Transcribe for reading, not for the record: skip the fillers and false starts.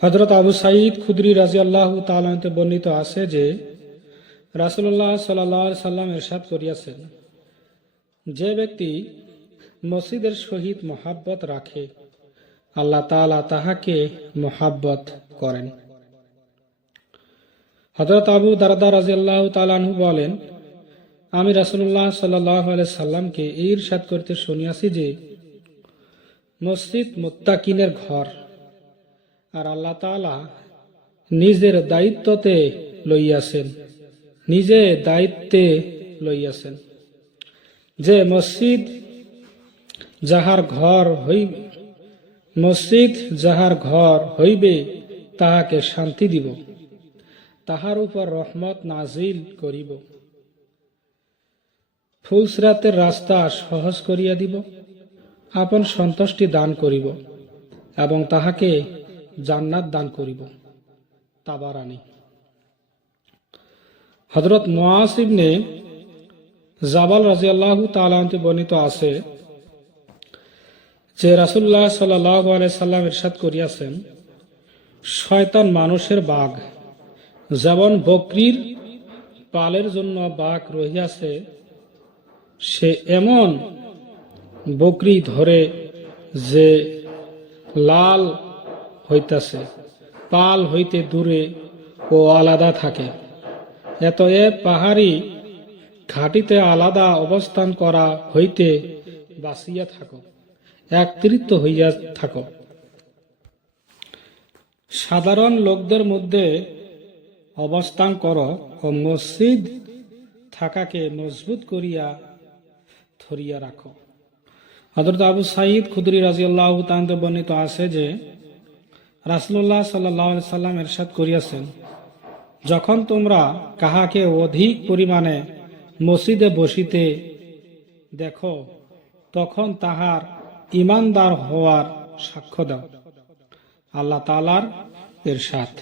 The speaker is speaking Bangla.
হযরত আবু সাঈদ খুদরি রাদিয়াল্লাহু তাআলা হতে বর্ণিত আছে যে রাসূলুল্লাহ সাল্লাল্লাহু আলাইহি সাল্লাম ইরশাদ করিয়াছেন, যে ব্যক্তি মসজিদের সহিত মহাব্বত রাখে আল্লাহ তাআলা তাহাকে মহাব্বত করেন। হযরত আবু দারদা রাদিয়াল্লাহু তাআলা আনহু বলেন, আমি রাসূলুল্লাহ সাল্লাল্লাহু আলাইহি সাল্লামকে ইরশাদ করতে শুনিয়াছি যে মসজিদ মুত্তাকিনের ঘর, আর আল্লাহ তাআলা নিজের দায়িত্বে লইয়াছেন যে মসজিদ যাহার ঘর হইবে তাহাকে শান্তি দিব, তাহার উপর রহমত নাজিল করিব, ফুলসিরাতের রাস্তা সহজ করিয়া দিব, আপন সন্তুষ্টি দান করিব এবং তাহাকে জান্নাত দান করিব। তাবারানী। হযরত মুআজ ইবনে জাবাল রাদিয়াল্লাহু তাআলা হতে বর্ণিত আছে যে রাসূলুল্লাহ সাল্লাল্লাহু আলাইহি সাল্লাম ইরশাদ করিয়াছেন, শয়তান মানুষের বাঘ, যেমন বকরীর পালের জন্য বাঘ রহিয়াছে, সে এমন বকরী ধরে যে লাল হইতাছে, পাল হইতে দূরে ও আলাদা থাকে। এতএব পাহাড়ি ঘাটিতে আলাদা অবস্থান করা হইতে বাঁচিয়া থাকো, একত্রিত হইয়া থাকো। সাধারণ লোকদের মধ্যে অবস্থান করো ও মসজিদ থাকাকে মজবুত করিয়া ধরিয়া রাখো। হযরত আবু সাঈদ খুদরি রাদিয়াল্লাহু তাআলা বর্ণিত আছে যে রাসূলুল্লাহ সাল্লাল্লাহু আলাইহি সাল্লাম ইরশাদ করিয়াছেন, যখন তোমরা কাহাকে অধিক পরিমাণে মসজিদে বসিতে দেখো, তখন তাহার ঈমানদার হওয়ার সাক্ষ্য দাও। আল্লাহ তাআলার ইরশাদ।